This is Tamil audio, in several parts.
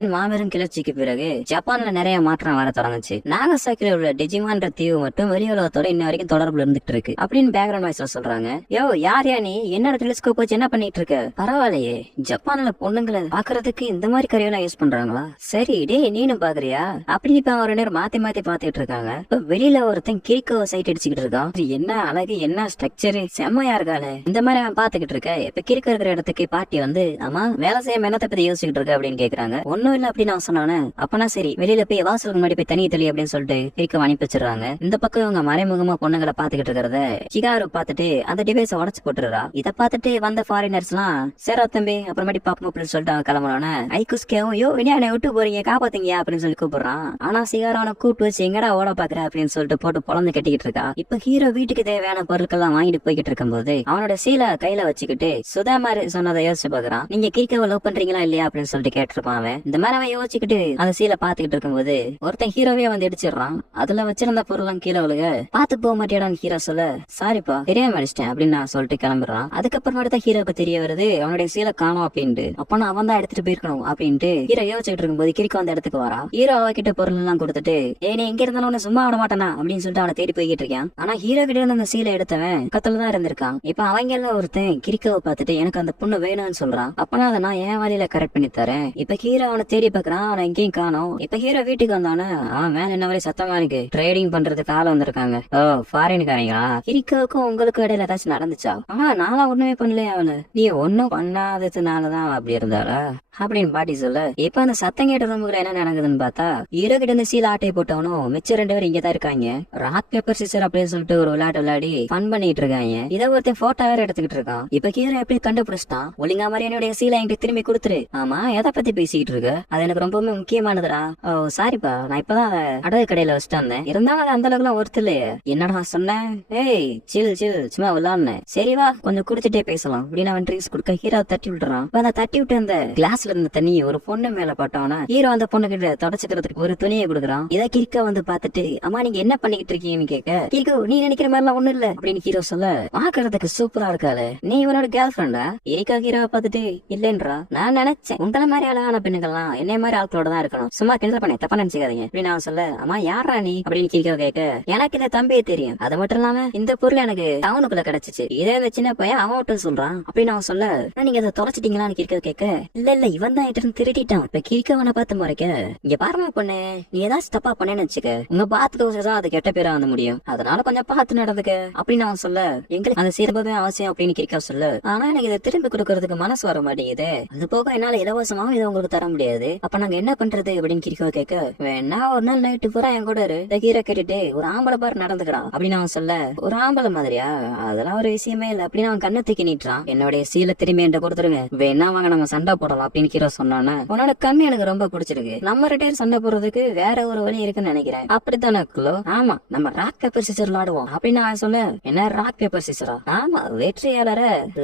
மாபெரும் கிளர்ச்சிக்கு பிறகு ஜப்பான்ல நிறைய மாற்றம் வர தொடங்குச்சு. நாகசாக்கில உள்ள டிஜிமான்ற தீவு மட்டும் வெளி உலகத்தோட இன்ன வரைக்கும் தொடர்புல இருந்துட்டு இருக்கு அப்படின்னு பேக்ரவுண்ட் வாய்ஸ்ல சொல்றாங்க. யோ யார் நீ என்னோட டெலிஸ்கோப் வச்சு என்ன பண்ணிட்டு இருக்க? பரவாயில்லையே, ஜப்பான்ல பொண்ணுங்களை பாக்குறதுக்கு இந்த மாதிரி கருவியெல்லாம் யூஸ் பண்றாங்களா? சரி டே நீனும் பாக்குறியா அப்படின்னு இப்ப ஒரு நேரம் மாத்தி மாத்தி பாத்துட்டு இருக்காங்க. இப்ப வெளியில ஒருத்தன் கிரிக்கோ சைட் அடிச்சுக்கிட்டு இருக்கான். என்ன அழகு, என்ன ஸ்ட்ரக்சர், செம்மையா இருக்கானே. இந்த மாதிரி அவன் பாத்துக்கிட்டு இருக்க. இப்ப கிரிக்கோ இருக்கிற இடத்துக்கு பாட்டி வந்து ஆமா வேலை செய்ய என்னத்தை பத்தி யோசிச்சுட்டு இருக்க அப்படின்னு கேக்குறாங்க. ஒன்னும் இல்ல அப்படின்னு நான் சொன்னானே. அப்பனா சரி வெளியில போய் வாசலுக்கு முன்னாடி போய் தண்ணி தெளி அப்படின்னு சொல்லிட்டு கிரிக்கோ அனுப்பி வச்சிடறாங்க. இந்த பக்கம் இவங்க மறைமுகமா பொண்ணுங்களை பாத்துக்கிட்டு இருக்கிறத சிகாரு பாத்துட்டு அந்த டிவைஸ உடச்சு போட்டுறா. இதை பார்த்துட்டு வந்த ஃபாரினர்ஸ் எல்லாம் சேரா தம்பி அப்புறமேட்டி பாப்போம் அப்படின்னு சொல்லிட்டு அவன் கிளம்புறானே. ஐக்குஸ்கேவும் யோ வினியா விட்டு போறீங்க காப்பாத்தீங்க அப்படின்னு சொல்லி கூப்பிடுறான். ஆனா சிகாரு அவனை கூப்பிட்டு வச்சு எங்கடா ஓட பாக்குற அப்படின்னு சொல்லிட்டு போட்டு பொழந்து கட்டிக்கிட்டு இருக்கா. இப்ப ஹீரோ வீட்டுக்கு தேவையான பொருட்கள் எல்லாம் வாங்கிட்டு போய்கிட்டு இருக்கும் போது அவனோட சீலை கையில வச்சுக்கிட்டு சுதா மாதிரி சொன்னதை யோசிச்சு பாக்குறான். நீங்க கிரிக்கோவை லவ் பண்றீங்களா இல்லையா அப்படின்னு சொல்லிட்டு கேட்டிருப்பான் அவன். இந்த மாதிரி அவன் யோசிச்சுக்கிட்டு அந்த சீலை பாத்துக்கிட்டு இருக்கும்போது ஒருத்தன் ஹீரோவே வந்து இடிச்சிடறான். அதுல வச்சிருந்த பொருள்லாம் கீழே விழுக பாத்து போக மாட்டேடான்னு ஹீரோ சொல்ல சாரிப்பா தெரியாம அடிச்சிட்டேன் அப்படின்னு நான் சொல்லிட்டு கிளம்புறான். அதுக்கப்புறமா தான் ஹீரோக்கு தெரிய வருது அவனுடைய சீலை காணும் அப்படின்ட்டு. அப்பனா அவன் தான் எடுத்துட்டு போயிருக்கணும் அப்படின்ட்டு ஹீரோ யோசிச்சுட்டு இருக்கும்போது கிரிக்கோ அந்த இடத்துக்கு வரா. ஹீரோ அவகிட்ட பொருள் எல்லாம் கொடுத்துட்டு நீ எங்க இருந்தாலும் சும்மா விட மாட்டானா அப்படின்னு சொல்லிட்டு அவனை தேடி போய்கிட்டு இருக்கான். ஆனா ஹீரோ கிட்ட இருந்து அந்த சீலை எடுத்தவன் கத்துலதான் இருந்திருக்கான். இப்ப அவங்க எல்லாம் ஒருத்தன் கிரிக்கோவை பார்த்துட்டு எனக்கு அந்த பொண்ணு வேணும்னு சொல்றான். அப்பனா அதை நான் என் வழியில கரெக்ட் பண்ணி தரேன். இப்ப ஹீரோ அவனை தேடி பாக்குறான். அவனை எங்கேயும் காணோம். இப்ப ஹீரோ வீட்டுக்கு வந்தானே அவன் மேல என்ன வரை சத்தமா இருக்கு. ட்ரேடிங் பண்றதுக்கு ஆள் வந்திருக்காங்க. ஓ ஃபாரின்காரங்களா? கிரிக்கோவுக்கும் உங்களுக்கும் இடையில ஏதாச்சும் நடந்துச்சா? நானா ஒண்ணுமே பண்ணலையே அவனு. நீ ஒன்னும் பண்ணாததுனாலதான் அப்படி இருந்தாளா அப்படின்னு பாட்டி சொல்ல. இப்ப அந்த சத்தம் கேட்ட ரூமுக்குள்ள என்ன நடக்குதுன்னு பார்த்தா ஹீரோ கிட்ட இருந்து சீல ஆட்டையை போட்டவனும் மிச்சம் 2 பேரும் இங்கதான் இருக்காங்க. ராக் பேப்பர் சிசர் அப்படின்னு சொல்லிட்டு ஒரு விளையாட்டு விளையாடி ஃபன் பண்ணிட்டு இருக்காங்க. இதை ஒருத்தன் போட்டோ வேற எடுத்துக்கிட்டு இருக்கான். இப்ப ஹீரோ எப்படி கண்டுபிடிச்சிட்டான்? ஒழுங்கா மாதிரி என்னுடைய சீலை என்கிட்ட திரும்பி கொடுத்துரு. ஆமா எதை பத்தி பேசிக்கிட்டு இருக்கு? அது எனக்கு ரொம்பவுமே முக்கியமானதுடா. ஓ சாரிப்பா நான் இப்பதான் அடகு கடையில வச்சுட்டு வந்தேன். இருந்தாலும் அது அந்த அளவுக்கு எல்லாம் ஒருத்தர் இல்லையே. என்னடா சொன்னேன்? ஏய் சில் சில் சும்மா விளாடுனேன். சரி வா கொஞ்சம் குடிச்சிட்டே பேசலாம் அப்படின்னு அவன் ட்ரிங்க்ஸ் கொடுக்க ஹீரோ தட்டி விட்டுறான். அந்த தட்டி விட்டு அந்த கிளாஸ்ல இருந்த தண்ணி ஒரு பொண்ணு மேல பட்டவனா ஹீரோ அந்த பொண்ணு கிட்ட தொடச்சுக்கிறதுக்கு ஒரு துணியை கொடுக்குறான். இதை கிரிக்கோ வந்து பாத்துட்டு அம்மா நீங்க என்ன பண்ணிக்கிட்டு இருக்கீங்கன்னு கேட்க கிரிக்கோ நீ நினைக்கிற மாதிரி எல்லாம் ஒண்ணும் இல்ல அப்படின்னு ஹீரோ சொல்ல பாக்குறதுக்கு சூப்பரா இருக்காரு. நீ உன்னோட கேர்ள் ஃபிரெண்டா? ஏரிக்கா ஹீரோவை பார்த்துட்டு இல்லன்றா. நான் நினைச்சேன் உங்களை மாதிரி அழகான பெண்ணுங்கள்லாம் என்னை மாதிரி ஆட்களோட தான் இருக்கணும். சும்மா கிண்டல் பண்ண தப்பா நினைச்சுக்காதீங்க அப்படின்னு நான் சொல்ல அம்மா யாரா நீ அப்படின்னு கிரிக்கோ கேட்க எனக்கு இந்த தம்பியை தெரியும். அது மட்டும் இல்லாம இந்த பொருள் எனக்கு டவுனுக்குள்ள கிடைச்சிச்சு. இதே இந்த சின்ன பையன் அவன் விட்டு சொல்றான் அப்படின்னு அவன் சொல்ல நீங்க அதை தொலைச்சிட்டீங்களான்னு கிரிக்கோ கேட்க இல்ல இவன் தான் திருட்டிட்டான். இப்ப கிரிக்கவனை பார்த்து முறைக்க இங்க பாருமா பொண்ணு நீ ஏதாச்சும் தப்பா பண்ணேன்னு வச்சுக்க உங்க பாத்துதான் அது கெட்ட பேரா வந்து முடியும். அதனால கொஞ்சம் பார்த்து நடந்துக்க அப்படின்னு அவன் சொல்ல எங்களுக்கு அந்த சிறப்பவே அவசியம் அப்படின்னு கிரிக்கா சொல்ல ஆனா எனக்கு இதை திரும்பி கொடுக்கறதுக்கு மனசு வர மாட்டேங்குது. அது போக என்னால இலவசமாவும் இதை உங்களுக்கு தர முடியாது. அப்ப நாங்க என்ன பண்றது அப்படின்னு கிரிக்கா கேட்க வேணா ஒரு நாள் நைட்டு பூரா என் கூட இந்த ஹீரோ கேட்டுட்டு ஒரு ஆம்பளை பாரு நடந்துக்கிறான் அப்படின்னு அவன் சொல்ல ஒரு ஆம்பளை மாதிரியா? அதெல்லாம் ஒரு விஷயமே இல்ல அப்படின்னு அவன் கண்ணை தூக்கி நீட்டுறான். என்னுடைய சீலை திரும்பி என்கிட்ட கொடுத்துருங்க வேணா வாங்க நம்ம சண்டை போடலாம் அப்படின்னு ஹீரோ சொன்னானே. உன்னோட கண்ணு எனக்கு ரொம்ப பிடிச்சிருக்கு. நம்ம 2 பேரும் சண்டை போடுறதுக்கு வேற ஒரு வழி இருக்குன்னு நினைக்கிறேன். அப்படித்தானே குளோ? ஆமா நம்ம ராக் பேப்பர் சிசர் விளையாடுவோம் அப்படின்னு நான் சொல்ல என்ன ராக் பேப்பர் சிசரா? ஆமா வெற்றியாளர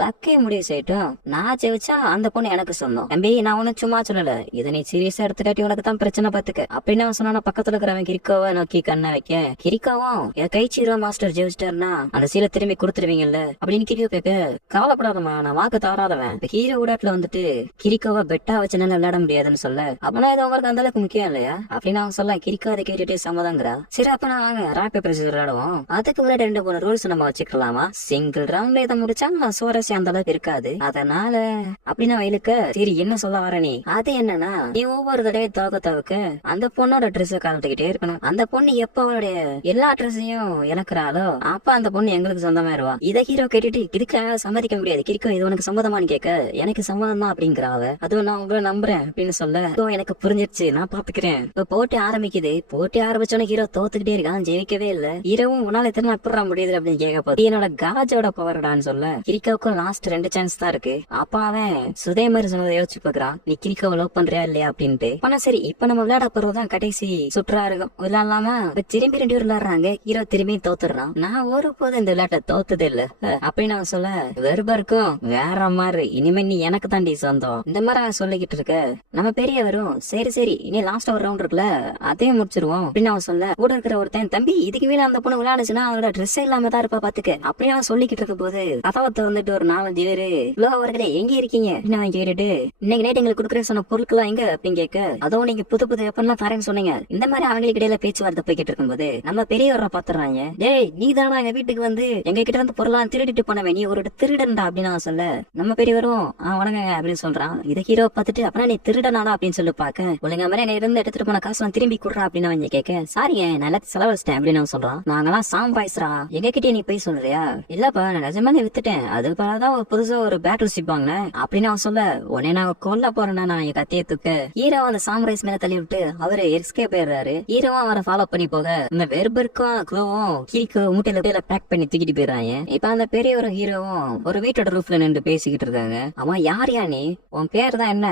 லக்கே முடிவு செய்யட்டும். நான் ஜெயிச்சா அந்த பொண்ணு எனக்கு சொந்தம். தம்பி நான் ஒண்ணு சும்மா சொல்லல. இதை நீ சீரியஸா எடுத்துக்காட்டி உனக்கு தான் பிரச்சனை பாத்துக்க அப்படின்னு அவன் சொன்னா பக்கத்துல இருக்கிறவன் கிரிக்கோவை நோக்கி கண்ணை வைக்க கிரிக்காவும் என் கை சீரோ மாஸ்டர் ஜெயிச்சிட்டாருன்னா அந்த சீலை திரும்பி கொடுத்துருவீங்கல்ல அப்படின்னு கிரிக்கோ கேட்க கவலைப்படாதமா நான் வாக்கு தவறாதவன். ஹீரோ ஊடாட்டுல வந்துட்டு கிரிக்கோவை பெட்டா வச்சு விளையாட முடியாதுன்னு சொல்ல அப்பனா இது உங்களுக்கு அந்த அளவுக்கு முக்கியம் இல்லையா அப்படின்னு அவன் சொல்ல கிரிக்கோ அதை கேட்டுட்டு சம்மதங்கிறா. சரி அப்ப நான் வாங்க ராக் பேப்பர் சிசர் விளையாடுவோம். அதுக்கு முன்னாடி 2 ரூல்ஸ் நம்ம வச்சுக்கலாமா? சிங்கிள் ரவுண்ட்ல இதை முடிச்சா சுவாரஸ்யம் அந்த அளவுக்கு இருக்காது. அதனால அப்படின்னு அவன் இழுக்க சரி என்ன சொல்ல வர நீ? அது என்னன்னா நீ ஒவ்வொரு தடவை தவக்க அந்த பொண்ணோட ட்ரெஸ் கலந்துகிட்டே இருக்கணும். அந்த பொண்ணு எப்ப அவளுடைய எல்லா ட்ரெஸ்ஸையும் இழக்கிறாளோ அப்ப அந்த பொண்ணு எங்களுக்கு சொந்தமா இருவா. இதை ஹீரோ கேட்டுட்டு இதுக்காக சம்மதிக்க முடியாது. கிரிக்கோ இது உனக்கு சம்மதமானு கேட்க எனக்கு சம்மதம் தான் அப்படிங்கிறாவ. அதுவும் நான் உங்களை நம்புறேன் அப்படின்னு சொல்ல எனக்கு புரிஞ்சிருச்சு நான் பாத்துக்கிறேன். இப்ப போட்டி ஆரம்பிக்குது. போட்டி ஆரம்பிச்சோன்னு ஹீரோ தோத்துக்கிட்டே இருக்கான். ஜெயிக்கவே இல்ல. ஹீரோவும் உன்னால எத்தனை எப்படா முடியுது அப்படின்னு கேட்க போது என்னோட காஜோட பவர்டான்னு சொல்ல கிரிக்கோவுக்கும் லாஸ்ட் 2 சான்ஸ் தான் இருக்கு. அப்ப அவன் சுதே மாதிரி சொன்னதை யோசிச்சு பாக்குறான். நீ கிரிக்கோவை லவ் பண்றியா இல்லையா அப்படின்ட்டு. ஆனா சரி இப்ப நம்ம விளையாட போறதுதான் கடைசி சுற்றா இருக்கும். விளையாடலாமா? திரும்பி 2 பேர் விளையாடுறாங்க. ஹீரோ திரும்பி தோத்துறான். நான் ஒரு போது இந்த விளையாட்டை தோத்ததே இல்ல அப்படின்னு அவன் சொல்ல வெறுப்பா இருக்கும் வேற மாதிரி. இனிமே நீ எனக்கு தாண்டி சொந்தம் இந்த மாதிரி அவன் சொல்லிக்கிட்டு இருக்க. நம்ம பெரியவரும் சரி சரி இனி லாஸ்ட் ஒரு ரவுண்ட் இருக்குல்ல அதையும் முடிச்சிருவோம் அப்படின்னு அவன் சொல்ல கூட இருக்கிற ஒருத்தன் தம்பி இதுக்கு மேல அந்த பொண்ணு விளையாடுச்சுன்னா அவனோட ட்ரெஸ் இல்லாம தான் இருப்பா பாத்துக்க அப்படின்னு அவன் சொல்லிக்கிட்டு இருக்க போது கதவத்தை வந்துட்டு ஒரு 4-5 பேரு லோ அவர்களே எங்க இருக்கீங்க அப்படின்னு அவன் கேட்டுட்டு இன்னைக்கு நைட் எங்களுக்கு கொடுக்குற சொன்ன பொருட்கள் எல்லாம் எங்க அப்படின்னு கேட்க, அதுவும் நீங்க புது புது வெப்பன்லாம் தரேன்னு சொன்னீங்க. இந்த மாதிரி அவங்களுக்கு இடையில பேச்சுவார்த்தை போய்கிட்டு இருக்கும்போது நம்ம பெரியவரை பாத்துறாங்க. டேய் நீ தானா எங்க வீட்டுக்கு வந்து எங்க கிட்ட இருந்து பொருளாம் திருடிட்டு போனவன், நீ ஒரு திருடன்டா அப்படின்னு நான் சொல்ல, நம்ம பெரியவரும் வணங்க அப்படின்னு சொல்றான். இதை ஹீரோ பார்த்துட்டு அப்பனா நீ திருடனாடா அப்படின்னு சொல்லி பாக்க, ஒழுங்கா மாதிரி என்ன இருந்து எடுத்துட்டு போன காசுலாம் திரும்பி குடுறா அப்படின்னு அவங்க கேட்க, சாரிங்க நான் எல்லாத்தையும் செலவழிச்சிட்டேன் அப்படின்னு அவன் சொல்றான். நாங்கெல்லாம் சாம்பாய்ஸ்ரா, எங்க கிட்டே நீ போய் சொல்றியா? இல்லப்பா நான் நிஜமாவே வித்துட்டேன், அது தான் புதுசா ஒரு பேட்டில் ஷிப் வாங்கினேன் அப்படின்னு அவன் சொல்ல, உடனே நான் கொல்ல போறேன்னா நான் என் கத்தியை தூக்க ஹீரோ அந்த சாம்ரைஸ் மேல தள்ளி விட்டு அவரு எஸ்கேப் போயிடுறாரு. ஹீரோவும் அவரை ஃபாலோ பண்ணி போக இந்த வெர்பருக்கும் க்ளோவும் கீக்கு மூட்டையில பேக் பண்ணி தூக்கிட்டு போயிடுறாங்க. இப்ப அந்த பெரிய ஒரு ஹீரோவும் ஒரு வீட்டோட ரூஃப்ல நின்று பேசிக்கிட்டு இருக்காங்க. அவன் யார் நீ, உன் பேர் தான் என்ன?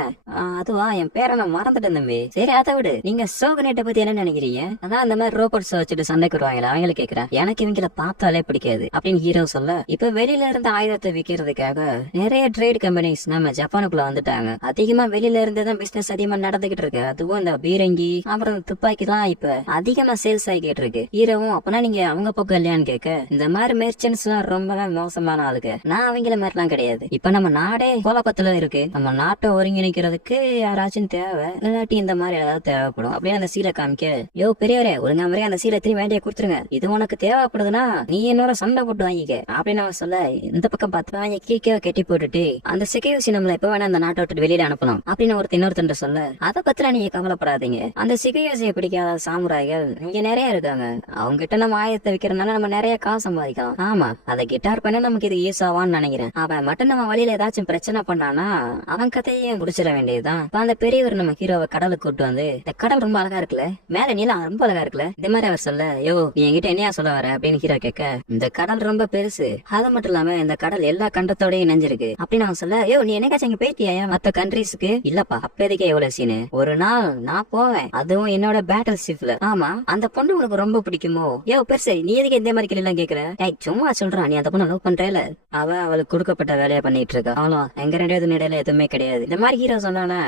அதுவா என் பேரை நான் மறந்துட்டேன் தம்பி. சரி அதை விடு, நீங்க சோகனேட்டை பத்தி என்ன நினைக்கிறீங்க? அதான் இந்த மாதிரி ரோபோட்ஸ் வச்சுட்டு சண்டைக்கு வருவாங்களா அவங்கள கேக்குறேன். எனக்கு இவங்கள பார்த்தாலே பிடிக்காது அப்படின்னு ஹீரோ சொல்ல, இப்ப வெளியில இருந்த ஆயுதத்தை விக்கிறதுக்காக நிறைய ட்ரேட் கம்பெனிஸ் நம்ம ஜப்பானுக்குள்ள வந்துட்டாங்க. அதிகமா வெளியில இருந்துதான் பிசினஸ் அதிகமா நடந்துகிட்டு இருக்கு. அதுவும் இந்த பீரங்கி அப்புறம் துப்பாக்கி தான் இப்ப அதிகமா சேல்ஸ் ஆகிட்டு இருக்கு. ஹீரோவும் அப்பனா நீங்க அவங்க பக்கம் இல்லையான்னு கேட்க, இந்த மாதிரி மெர்ச்சன்ட்ஸ் எல்லாம் ரொம்பவே மோசமான ஆளுங்க, நான் அவங்கள மாதிரிலாம் கிடையாது. இப்ப நம்ம நாடே குழப்பத்துல இருக்கு, நம்ம நாட்டை ஒருங்கிணைக்கிறதுக்கு யாராச்சும் தேவை, இல்லாட்டி இந்த மாதிரி ஏதாவது தேவைப்படும் அப்படின்னு அந்த சீலை காமிக்க, யோ பெரியவரே ஒழுங்கா மாதிரி அந்த சீலை திரும்பி வேண்டிய கொடுத்துருங்க, இது உனக்கு தேவைப்படுதுன்னா நீ என்னோட சண்டை போட்டு வாங்கிக்க அப்படின்னு அவன் சொல்ல, இந்த பக்கம் பார்த்து வாங்கி கீக்கே கட்டி போட்டுட்டு அந்த சிகையூசி நம்மள எப்ப வேணா அந்த நாட்டை விட்டு வெளியில அனுப்பலாம் அப்படின்னு இன்னொருத்தன் சொல்ல, அதை பத்தில நீங்க கவலைப்படாதீங்க, அந்த சிகையூசியை பிடிக்காத சாமுராய்கள் இங்க நிறைய இருக்காங்க, அவங்க கிட்ட நம்ம ஆயத்தை விக்கிறதுனால நம்ம நிறைய காசு சம்பாதிக்கலாம். ஆமா அதை கிட்டார் பண்ண நமக்கு இது யூஸ் ஆவான்னு நினைக்கிறேன். அவன் மட்டும் நம்ம வழியில ஏதாச்சும் பிரச்சனை பண்ணானா அவன் கதையை முடிச்சிட வேண்டியதுதான். அந்த பெரியவர் நம்ம ஹீரோவை கடலுக்கு கூட்டு வந்து, இந்த கடல் ரொம்ப அழகா இருக்குல்ல, மேல நீலாம் ரொம்ப அழகா இருக்குல்ல, இந்த மாதிரி அவர் சொல்ல, யோ நீ என்கிட்ட என்னையா சொல்ல வர அப்படின்னு ஹீரோ கேட்க, இந்த கடல் ரொம்ப பெருசு, அது மட்டும் இல்லாம இந்த கடல் எல்லா கண்டத்தோடய இணைஞ்சிருக்கு அப்படின்னு அவன் சொல்ல, யோ நீ என்னைக்காச்சும் இங்க போயிட்டியா மத்த கண்ட்ரீஸ்க்கு? இல்லப்பா அப்போதைக்கே எவ்வளவு சீனு, ஒரு நாள் நான் போவேன், அதுவும் என்னோட பேட்டில் ஷிப்ல. ஆமா அந்த பொண்ணு உனக்கு ரொம்ப பிடிக்குமோ? யோ பெருசு நீ எதுக்கு இந்த மாதிரி கேள்வி எல்லாம் கேக்குற? சும்மா சொல்றான், நீ அந்த பொண்ணை லவ் பண்றேல, அவளுக்கு கொடுக்கப்பட்ட வேலையை பண்ணிட்டு இருக்கா, அவ்வளோ எங்க ரெண்டு இடையில எதுவுமே கிடையாது. இந்த மாதிரி ஹீரோ சொன்னானா,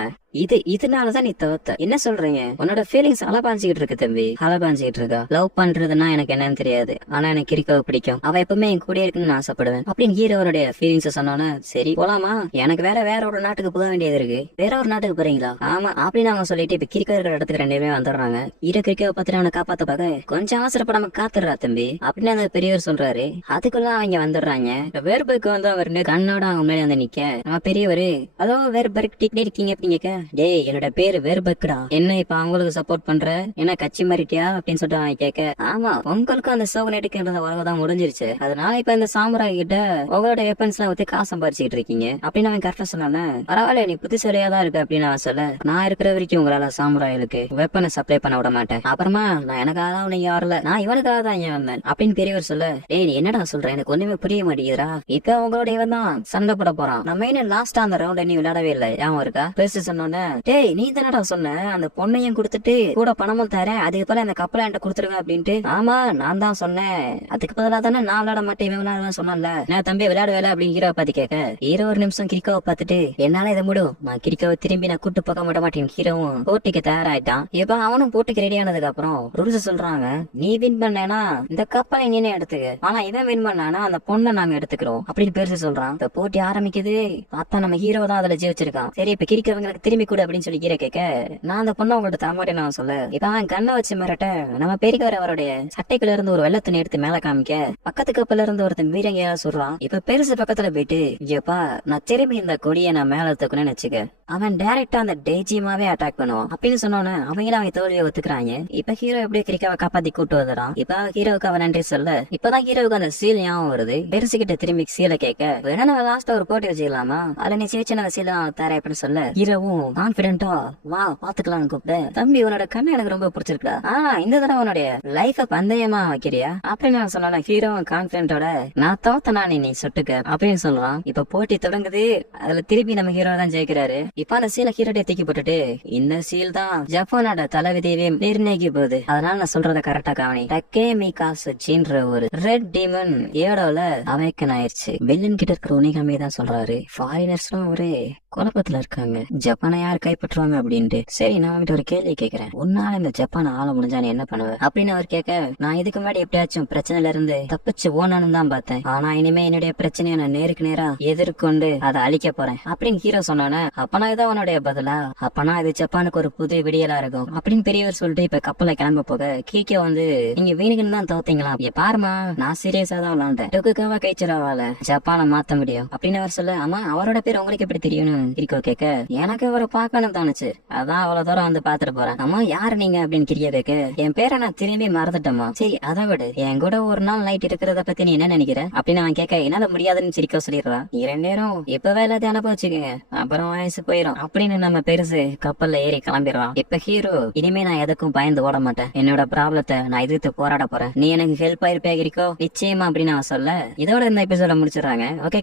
இதனாலதான் நீ தோத்த, என்ன சொல்றீங்க? உன்னோட ஃபீலிங்ஸ் அலபாஞ்சிக்கிட்டு இருக்கு தம்பி, அலபாஞ்சிக்கிட்டு இருக்கா. லவ் பண்றதுன்னா எனக்கு என்னன்னு தெரியாது, ஆனா எனக்கு கிரிக்கோவை பிடிக்கும், அவ எப்பவுமே என் கூட இருக்குன்னு ஆசைப்படுவேன் அப்படின்னு ஹீரோவோட ஃபீலிங்ஸ் சொன்னோன்னா, சரி போலாமா, எனக்கு வேற ஒரு நாட்டுக்கு போக வேண்டியது இருக்கு, வேற ஒரு நாட்டுக்கு போறீங்களா? ஆமா அப்படின்னு அவங்க சொல்லிட்டு இப்ப கிரிக்கோ இருக்கிற இடத்துக்கு ரெண்டு பேரும் வந்துடுறாங்க. ஹீரோ கிரிக்கோவை பார்த்துட்டு அவனை காப்பாத்த பாக்க கொஞ்சம் அவசரப்படாம காத்துடுறா தம்பி அப்படின்னு அந்த பெரியவர் சொல்றாரு. அதுக்குள்ள அவங்க வந்துடுறாங்க. வேர்பருக்கு வந்து அவர் கண்ணோட அவங்க மேலே வந்து நிக்க, நம்ம பெரியவரு அதோ வேர்பர்க் டிக்னே இருக்கீங்க அப்படிங்க, டேய் என்னோட பேரு வேர்பர்க்டா, என்ன இப்ப அவங்களுக்கு சப்போர்ட் பண்ற, என்ன கட்சி மாறிட்டியா அப்படின்னு சொல்லிட்டு அவன் கேட்க, ஆமா உங்களுக்கு அந்த சோகனேட்டுக்கு உலகம் முடிஞ்சிருச்சு, அதனால இப்ப இந்த சாமுராய் கிட்ட உங்களோட வெப்பன்ஸ் எல்லாம் வச்சு காசு சம்பாரிச்சுட்டு இருக்கீங்க அப்படின்னு அவன் கரெக்டா சொன்னானே. பரவாயில்ல நீ புத்திசாலியா தான் இருக்கு அப்படின்னு அவன் சொல்ல, நான் இருக்கிற வரைக்கும் உங்களால சாமுராய்களுக்கு வெப்பனை சப்ளை பண்ண விட மாட்டேன், அப்புறமா நான் எனக்காக தான் நீங்க வரல, நான் இவனுக்காக தான் இங்க வந்தேன் அப்படின்னு பெரியவர் சொல்ல, டேய் நீ என்னடா சொல்ற, எனக்கு ஒண்ணுமே புரிய மாட்டேங்கிறா, இப்ப உங்களோட இவன் தான் சண்டை போட போறான், நம்ம இன்னும் லாஸ்டா அந்த ரவுண்ட நீ விளையாடவே இல்லை ஞாபகம் இருக்கா? பெருசு சொன்னோன்னு, டேய் நீ தானடா சொன்ன அந்த பொண்ணையும் கொடுத்துட்டு கூட பணமும் தரேன், அதுக்கு பதிலா அந்த கப்பலை என்கிட்ட கொடுத்துருங்க அப்படின்ட்டு. ஆமா நான் தான் சொன்னேன், அதுக்கு பதிலா தானே நான் விளையாட மாட்டேன் விளையாடுவேன் சொன்னல, நான் தம்பி விளையாடுவேல அப்படின்னு ஹீரோவை பார்த்து கேட்க, ஹீரோ ஒரு நிமிஷம் கிரிக்கோவை பார்த்துட்டு, என்னால இதை முடியும், நான் கிரிக்கோவை திரும்பி நான் கூட்டு போக விட மாட்டேன், ஹீரோவும் போட்டிக்கு தயாராயிட்டான். இப்ப அவனும் போட்டிக்கு ரெடி ஆனதுக்கு அப்புறம் ரூல்ஸ் சொல்றாங்க, நீ வின் பண்ணேனா இந்த கப்பலை நீனே எடுத்துக்க, ஆனா இவன் வின் பண்ணானா அந்த பொண்ணை நாங்க எடுத்துக்கிறோம் அப்படின்னு பெருசு சொல்றான். இப்ப போட்டி ஆரம்பிக்குது, பார்த்தா நம்ம ஹீரோ தான் அதுல ஜெயிச்சிருக்கான். சரி இப்ப கிரிக்கவங்களுக்கு திரும்பி கூட அப்படின்னு சொல்லி ஹீரோ கேட்க, நான் அந்த பொண்ணை உங்கள்ட்ட தரமாட்டேன் நான் சொல்ல, இப்ப அவன் கண்ணை வச்சு மிரட்ட நம்ம பெரியவர் அவருடைய சட்டைக்குள்ள இருந்து ஒரு வெள்ளத்துணி எடுத்து மேல காமிக்க, பக்கத்து கப்பல இருந்து ஒருத்தன் வீரங்கையா சொல்றான். இப்ப பெருசு பக்கத்துல போயிட்டு, ஐயப்பா நான் திரும்பி இந்த கொடியை நான் மேல தூக்குன்னு வச்சுக்க, அவன் டைரக்டா அந்த டேஜியமாவே அட்டாக் பண்ணுவான் அப்படின்னு சொன்னோன்னு அவங்க தோல்வியை ஒத்துக்கிறாங்க. இப்ப ஹீரோ எப்படி கிரிக்காவை காப்பாத்தி கூட்டு வந்துறான். இப்ப ஹீரோவுக்கு அவன் நன்றி சொல்ல, இப்பதான் ஹீரோவுக்கு அந்த சீல் ஞாபகம் வருது. பெருசு கிட்ட திரும்பி சீலை கேட்க, வேணா நம்ம லாஸ்டா ஒரு போட்டி வச்சுக்கலாமா, அதுல நீ சின்ன சீலை தர அப்படின்னு சொல்ல, ஹீரோவும் கான்பிடென்டா வா பாத்துக்கலாம்னு கூப்பிட்டு, தம்பி உன்னோட கண்ணு எனக்கு ரொம்ப பிடிச்சிருக்கா, ஆனா இந்த தடவை உன்னுடைய லைஃப பந்தயமா வைக்கிறியா அப்படின்னு நான் சொன்ன, ஹீரோவும் கான்பிடென்டோட நான் தோத்தனா நீ சுட்டுக்க அப்படின்னு சொல்றான். இப்ப போட்டி தொடங்குது, அதுல திருப்பி நம்ம ஹீரோ தான் ஜெயிக்கிறாரு. இப்ப அந்த சீலை ஹீரோடைய தூக்கி போட்டுட்டு, இந்த சீல் தான் ஜப்பானோட தலைவிதியவே நிர்ணயிக்க போகுது, அதனால நான் சொல்றத கரெக்டா கவனி, டக்கேமி காசுச்சின்ற ஒரு ரெட் டீமன் ஏடோல அவேக்கன் ஆயிருச்சு. வில்லன் கிட்ட இருக்கிற உனிகாமே தான் சொல்றாரு, ஃபாரினர்ஸ்லாம் ஒரு குழப்பத்துல இருக்காங்க. ஜப்பானை யார் கைப்பற்றுவாங்க அப்படின்ட்டு. சரி, நான் அவன்கிட்ட ஒரு கேள்வி கேட்கிறேன். உன்னால இந்த ஜப்பானை ஆள முடிஞ்சா நீ என்ன பண்ணுவ அப்படின்னு அவர் கேட்க, நான் இதுக்கு முன்னாடி எப்படியாச்சும் பிரச்சனையில இருந்து தப்பிச்சு ஓனானு தான் பார்த்தேன். ஆனா இனிமே என்னுடைய பிரச்சனையை நான் நேருக்கு நேரா எதிர்கொண்டு அதை அழிக்க போறேன் அப்படின்னு ஹீரோ சொன்னோன்னே, அப்பனா இதான் உன்னுடைய பதிலா? அப்பனா இது ஜப்பானுக்கு ஒரு புது விடியலா இருக்கும் அப்படின்னு பெரியவர் சொல்லிட்டு இப்ப கப்பலை கிளம்ப போக, கீக்கே வந்து நீங்க வீணுக்குன்னு தான் தோத்தீங்களா? பாருமா, நான் சீரியஸா தான் விளாண்டேன். டொக்குக்காவா கைச்சராவால ஜப்பானை மாத்த முடியும் அப்படின்னு அவர் சொல்ல, ஆமா அவரோட பேர் உங்களுக்கு எப்படி தெரியும்னு கிரிக்கோ கேட்க, எனக்கு அவரை பார்க்கணும் தோணுச்சு, அதான் அவ்வளவு தூரம் வந்து பாத்துட்டு போறேன். ஆமா யாரு நீங்க அப்படின்னு கிரியா கேட்க, என் பேரை நான் திரும்பி மறந்துட்டேமா. சரி அதை விடு, என் கூட ஒரு நாள் நைட் இருக்கிறத பத்தி நீ என்ன நினைக்கிற அப்படின்னு அவன் கேட்க, என்னால முடியாதுன்னு சிரிக்கோ சொல்லிடுறா. நீ 2 நேரம் இப்பவே எல்லாத்தையும் அனுபவிச்சுக்கங்க, அப்புறம் வயசு போயிடும் அப்படின்னு நம்ம பெருசு கப்பல்ல ஏறி கிளம்பிடுறான். இப்ப ஹீரோ, இனிமே நான் எதுக்கும் பயந்து ஓட மாட்டேன், என்னோட ப்ராப்ளத்தை நான் எதிர்த்து போராட போறேன், நீ எனக்கு ஹெல்ப் ஆயிருப்பே கிரிக்கோ, நிச்சயமா அப்படின்னு அவன் சொல்ல, இதோட இந்த எபிசோட முடிச்சிடறாங்க. ஓகே.